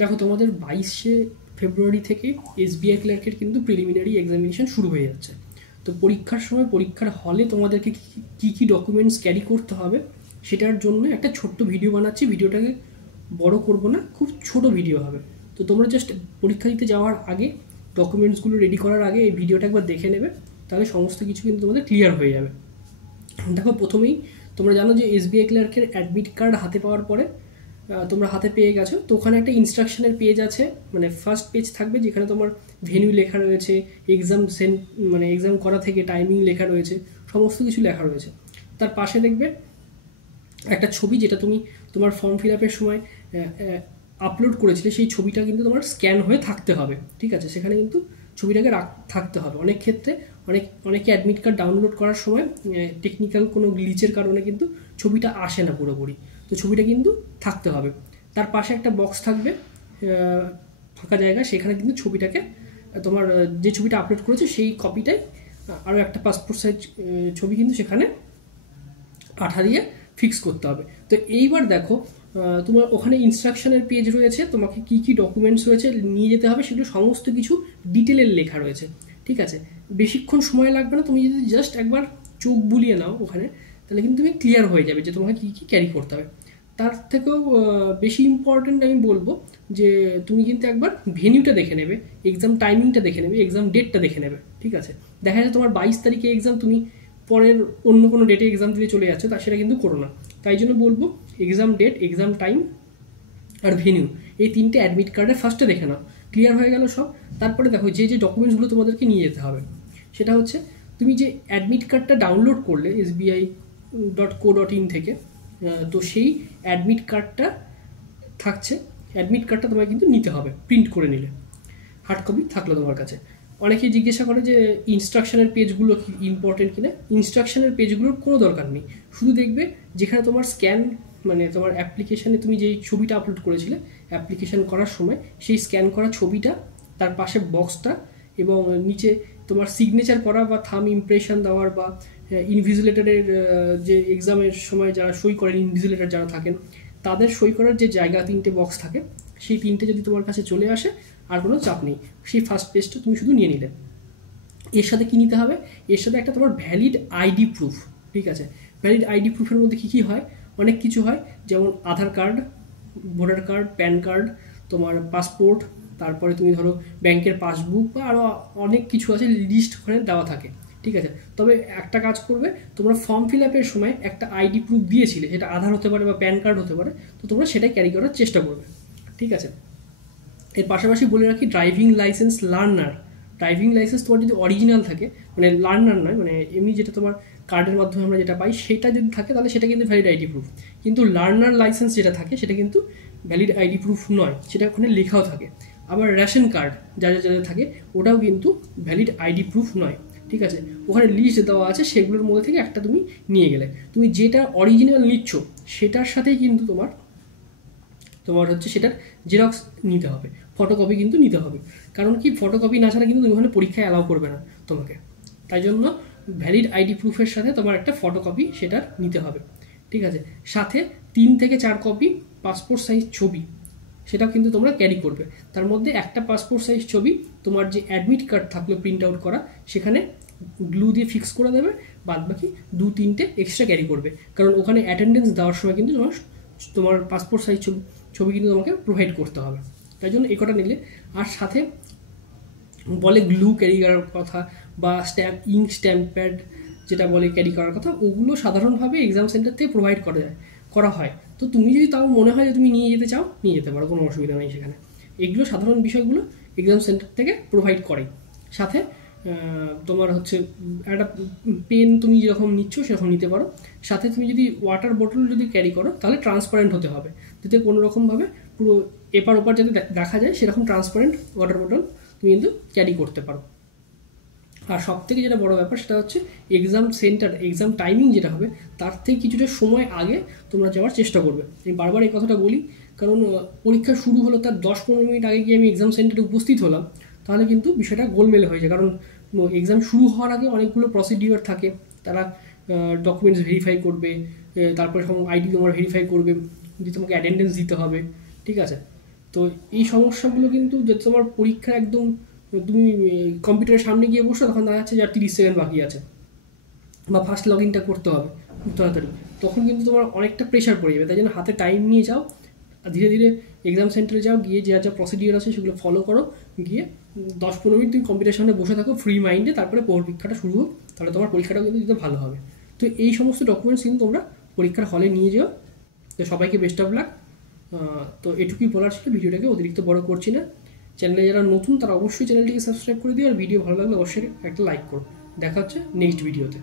দেখো তোমাদের 22শে ফেব্রুয়ারি থেকে এসবিআই ক্লার্কের কিন্তু প্রিলিমিনারি এক্সামিনেশন শুরু হয়ে যাচ্ছে। তো পরীক্ষার সময় পরীক্ষার হলে তোমাদেরকে কী কী ডকুমেন্টস ক্যারি করতে হবে সেটার জন্য একটা ছোট্ট ভিডিও বানাচ্ছি। ভিডিওটাকে বড় করব না, খুব ছোট ভিডিও হবে। তো তোমরা জাস্ট পরীক্ষা দিতে যাওয়ার আগে ডকুমেন্টসগুলো রেডি করার আগে এই ভিডিওটা একবার দেখে নেবে, তাহলে সমস্ত কিছু কিন্তু তোমাদের ক্লিয়ার হয়ে যাবে। দেখো, প্রথমেই তোমরা জানো যে এসবিআই ক্লার্কের অ্যাডমিট কার্ড হাতে পাওয়ার পরে তোমরা হাতে পেয়ে গেছো, তো ওখানে একটা ইনস্ট্রাকশনের পেজ আছে, মানে ফার্স্ট পেজ থাকবে যেখানে তোমার ভেন্যু লেখা রয়েছে, এক্সাম করা থেকে টাইমিং লেখা রয়েছে, সমস্ত কিছু লেখা রয়েছে। তার পাশে দেখবে একটা ছবি যেটা তুমি তোমার ফর্ম ফিল আপের সময় আপলোড করেছিলে, সেই ছবিটা কিন্তু তোমার স্ক্যান হয়ে থাকতে হবে। ঠিক আছে, সেখানে কিন্তু ছবিটাকে থাকতে হবে। অনেক ক্ষেত্রে অনেকে অ্যাডমিট কার্ড ডাউনলোড করার সময় টেকনিক্যাল কোনো গ্লিচের কারণে কিন্তু ছবিটা আসে না পুরোপুরি, তো ছবিটা কিন্তু থাকতে হবে। তার পাশে একটা বক্স থাকবে ফাঁকা জায়গা, সেখানে কিন্তু ছবিটাকে তোমার যে ছবিটা আপলোড করেছে সেই কপিটাই আরও একটা পাসপোর্ট সাইজ ছবি কিন্তু সেখানে আঠা দিয়ে ফিক্স করতে হবে। তো এইবার দেখো, তোমার ওখানে ইনস্ট্রাকশনের পেজ রয়েছে, তোমাকে কি কি ডকুমেন্টস রয়েছে নিয়ে যেতে হবে সেগুলো সমস্ত কিছু ডিটেলের লেখা রয়েছে। ঠিক আছে, বেশিক্ষণ সময় লাগবে না, তুমি যদি জাস্ট একবার চোখ বুলিয়ে নাও ওখানে, তাহলে কিন্তু তুমি ক্লিয়ার হয়ে যাবে যে তোমাকে কী কী ক্যারি করতে হবে। তার থেকেও বেশি ইম্পর্টেন্ট আমি বলবো যে তুমি কিন্তু একবার ভেন্যুটা দেখে নেবে, এক্সাম টাইমিংটা দেখে নেবে, এক্সাম ডেটটা দেখে নেবে। ঠিক আছে, দেখা যায় তোমার 22 তারিখে এক্সাম, তুমি পরের অন্য কোনো ডেটে এক্সাম দিতে চলে যাচ্ছে, তা সেটা কিন্তু করো না। তাই জন্য বলবো এক্সাম ডেট, এক্সাম টাইম আর ভেন্যু, এই তিনটে অ্যাডমিট কার্ডে ফার্স্টে দেখে নাও। ক্লিয়ার হয়ে গেল সব। তারপরে দেখো যে যে ডকুমেন্টসগুলো তোমাদেরকে নিয়ে যেতে হবে সেটা হচ্ছে, তুমি যে অ্যাডমিট কার্ডটা ডাউনলোড করলে sbi.co.in থেকে, তো সেই অ্যাডমিট কার্ডটা থাকছে, অ্যাডমিট কার্ডটা তোমায় কিন্তু নিতে হবে, প্রিন্ট করে নিলে, হার্ড কপি থাকলো তোমার কাছে। অনেকেই জিজ্ঞাসা করে যে ইনস্ট্রাকশনের পেজগুলো কি ইম্পর্টেন্ট কিনা। ইনস্ট্রাকশনের পেজগুলোর কোনো দরকার নেই, শুধু দেখবে যেখানে তোমার স্ক্যান, মানে তোমার অ্যাপ্লিকেশানে তুমি যেই ছবিটা আপলোড করেছিলে অ্যাপ্লিকেশান করার সময়, সেই স্ক্যান করা ছবিটা, তার পাশে বক্সটা, এবং নিচে তোমার সিগনেচার করা বা থাম ইমপ্রেশন দেওয়ার, বা ইনভিজিলেটরের যে এক্সামের সময় যারা সই করেন, ইনভিজিলেটর যারা থাকেন তাদের সই করার যে জায়গা, তিনটে বক্স থাকে, সেই তিনটে যদি তোমার কাছে চলে আসে আর কোনো চাপ নেই, সেই ফার্স্ট পেজটা তুমি শুধু নিয়ে নিলে। এর সাথে কী নিতে হবে, এর সাথে একটা তোমার ভ্যালিড আইডি প্রুফ। ঠিক আছে, ভ্যালিড আইডি প্রুফের মধ্যে কী কী হয়, অনেক কিছু হয়, যেমন Aadhaar card, voter card, PAN card, তোমার পাসপোর্ট, তারপরে তুমি ধরো ব্যাংকের পাসবুক, বা আরও অনেক কিছু আছে, লিস্ট ওখানে দেওয়া থাকে। ঠিক আছে, তবে একটা কাজ করবে, তোমরা ফর্ম ফিল আপের সময় একটা আইডি প্রুফ দিয়েছিলে, সেটা আধার হতে পারে বা প্যান কার্ড হতে পারে, তো তোমরা সেটাই ক্যারি করার চেষ্টা করবে। ঠিক আছে, এর পাশাপাশি বলে রাখি, driving licence learner, driving licence তোমার যদি অরিজিনাল থাকে, মানে লার্নার নয়, মানে এমনি যেটা তোমার কার্ডের মাধ্যমে আমরা যেটা পাই, সেটা যদি থাকে তাহলে সেটা কিন্তু ভ্যালিড আইডি প্রুফ। কিন্তু লার্নার লাইসেন্স যেটা থাকে সেটা কিন্তু ভ্যালিড আইডি প্রুফ নয়, সেটা ওখানে লেখাও থাকে। আবার রেশন কার্ড যাদের যাদের থাকে, ওটাও কিন্তু ভ্যালিড আইডি প্রুফ নয়। ঠিক আছে, ওখানে লিস্ট দেওয়া আছে, সেগুলোর মধ্যে থেকে একটা তুমি নিয়ে গেলে, তুমি যেটা অরিজিনাল নিচ্ছ সেটার সাথেই কিন্তু তোমার হচ্ছে সেটার জেরক্স নিতে হবে, ফটোকপি কিন্তু নিতে হবে। কারণ কি, ফটোকপি না ছাড়া কিন্তু তুমি ওখানে পরীক্ষায় অ্যালাউ করবে না তোমাকে। তাই জন্য ভ্যালিড আইডি প্রুফের সাথে তোমার একটা ফটোকপি সেটার নিতে হবে। ঠিক আছে, সাথে 3 থেকে 4 কপি পাসপোর্ট সাইজ ছবি, সেটাও কিন্তু তোমরা ক্যারি করবে। তার মধ্যে একটা পাসপোর্ট সাইজ ছবি তোমার যে অ্যাডমিট কার্ড থাকলো প্রিন্ট আউট করা, সেখানে গ্লু দিয়ে ফিক্স করে দেবে, বাদ বাকি 2-3টে এক্সট্রা ক্যারি করবে, কারণ ওখানে অ্যাটেন্ডেন্স দেওয়ার সময় কিন্তু তোমার পাসপোর্ট সাইজ ছবি কিন্তু তোমাকে প্রোভাইড করতে হবে। তাই জন্য এই কটা নিলে, আর সাথে বলে গ্লু ক্যারি করার কথা, বা ইঙ্ক স্ট্যাম্প প্যাড যেটা বলে ক্যারি করার কথা, ওগুলো সাধারণভাবে এক্সাম সেন্টার থেকে প্রোভাইড করা হয়। তো তুমি যদি তাও মনে হয় যে তুমি নিয়ে যেতে চাও, নিয়ে যেতে পারো, কোনো অসুবিধা নেই সেখানে। এগুলো সাধারণ বিষয়গুলো এক্সাম সেন্টার থেকে প্রোভাইড করে। সাথে তোমার হচ্ছে একটা পেন, তুমি যেরকম নিচ্ছ সেরকম নিতে পারো। সাথে তুমি যদি ওয়াটার বোতল যদি ক্যারি করো, তাহলে ট্রান্সপারেন্ট হতে হবে, যাতে কোনো রকমভাবে পুরো এপার ওপার যাতে দেখা যায়, সেরকম ট্রান্সপারেন্ট ওয়াটার বোতল তুমি কিন্তু ক্যারি করতে পারো। আর সব থেকে যেটা বড় ব্যাপার, সেটা হচ্ছে এক্সাম সেন্টার, এক্সাম টাইমিং যেটা হবে তার থেকে কিছুটা সময় আগে তোমরা যাওয়ার চেষ্টা করবে। আমি বারবার এই কথাটা বলি, কারণ পরীক্ষা শুরু হলো তার 10-15 মিনিট আগে গিয়ে আমি এক্সাম সেন্টারে উপস্থিত হলাম, তাহলে কিন্তু বিষয়টা গোলমেলে হয়ে যায়। কারণ এক্সাম শুরু হওয়ার আগে অনেকগুলো প্রসিডিওর থাকে, তারা ডকুমেন্টস ভেরিফাই করবে, তারপরে আইডি তোমার ভেরিফাই করবে, দিয়ে তোমাকে অ্যাটেন্ডেন্স দিতে হবে। ঠিক আছে, তো এই সমস্যাগুলো কিন্তু যদি তোমার পরীক্ষা একদম তুমি কম্পিউটারের সামনে গিয়ে বসো, তখন দেখা যাচ্ছে যে আর 30 সেকেন্ড বাকি আছে, বা ফার্স্ট লগ ইনটা করতে হবে খুব তাড়াতাড়ি, তখন কিন্তু তোমার অনেকটা প্রেশার পড়ে যাবে। তাই জন্য হাতে টাইম নিয়ে যাও, ধীরে ধীরে এক্সাম সেন্টারে যাও, গিয়ে যা যা প্রসিডিওর আছে সেগুলো ফলো করো, গিয়ে 10-15 মিনিট তুমি কম্পিউটারের সামনে বসে থাকো ফ্রি মাইন্ডে, তারপরে পরীক্ষাটা শুরু হোক, তাহলে তোমার পরীক্ষাটাও কিন্তু দিতে ভালো হবে। তো এই সমস্ত ডকুমেন্টস কিন্তু তোমরা পরীক্ষার হলে নিয়ে যেও। তো সবাইকে বেস্ট অফ লাক। তো এটুকুই বলার ছিল, ভিডিওটাকে অতিরিক্ত বড় করছি না। চ্যানেলে যারা নতুন তারা অবশ্যই চ্যানেলটিকে সাবস্ক্রাইব করে দিও, আর ভিডিও ভালো লাগলে অবশ্যই একটা লাইক করো। দেখা হচ্ছে নেক্সট ভিডিওতে।